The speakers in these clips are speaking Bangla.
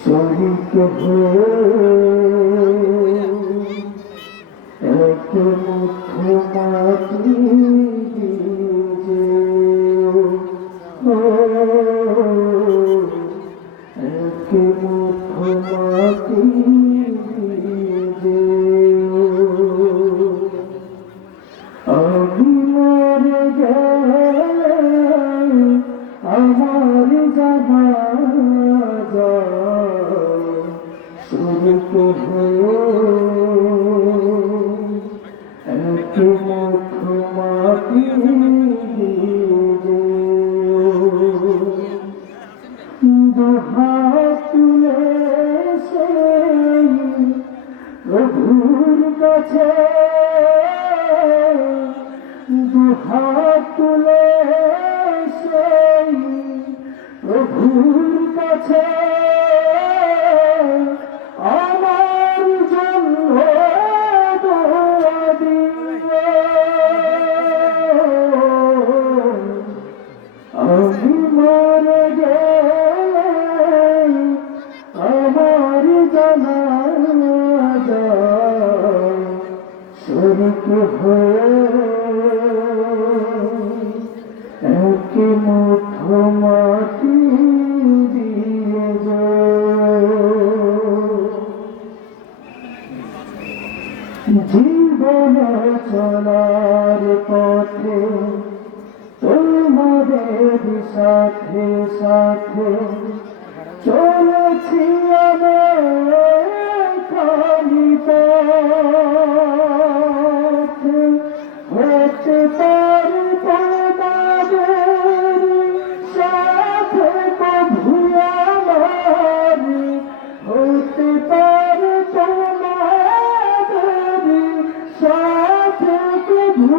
শরীক হয়ে এক মুঠো মাটি দিয়েছে, এক মুঠো মাটি দিয়েছে। আমি মরে গেলে আমার জানাজা শরীক হয়ে এক মুঠো মাটি দিয়েছে। দুহাত তুলে সেই প্রভুর কাছে, দুহাত তুলে সেই প্রভুর কাছে আমার জন্য দোয়া দিও। আমি মরে গেলে আমার জানাজা শরীক হয়ে এক মুঠো মাটি দিয়ে জীবনে চলার পথে তোমাদের সাথে সাথে চলেছি খালি পথ। হতে পারে তোমাদের সাথে কভু আমার, হতে পারে তোমাদের সাথে কভু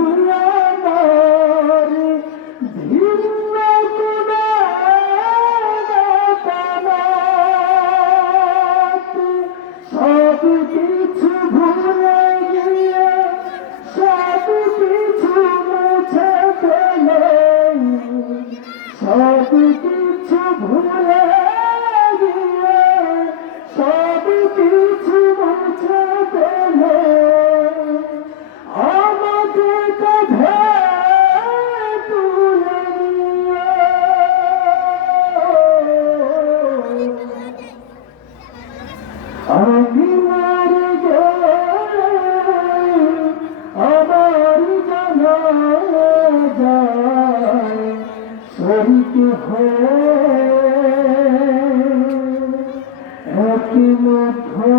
আমার, ভিন্ন কোনো মতামত। সব কিছু ভুলে গিয়ে সব কিছু মুছে ফেলে, সব কিছু ভুলে গিয়ে সব কিছু মুছে ফেলে আমাকে কাঁধে তুলে নিয়ে। আমি মরে গেলে আমার জানাজা শরীক হয়ে এক মুঠো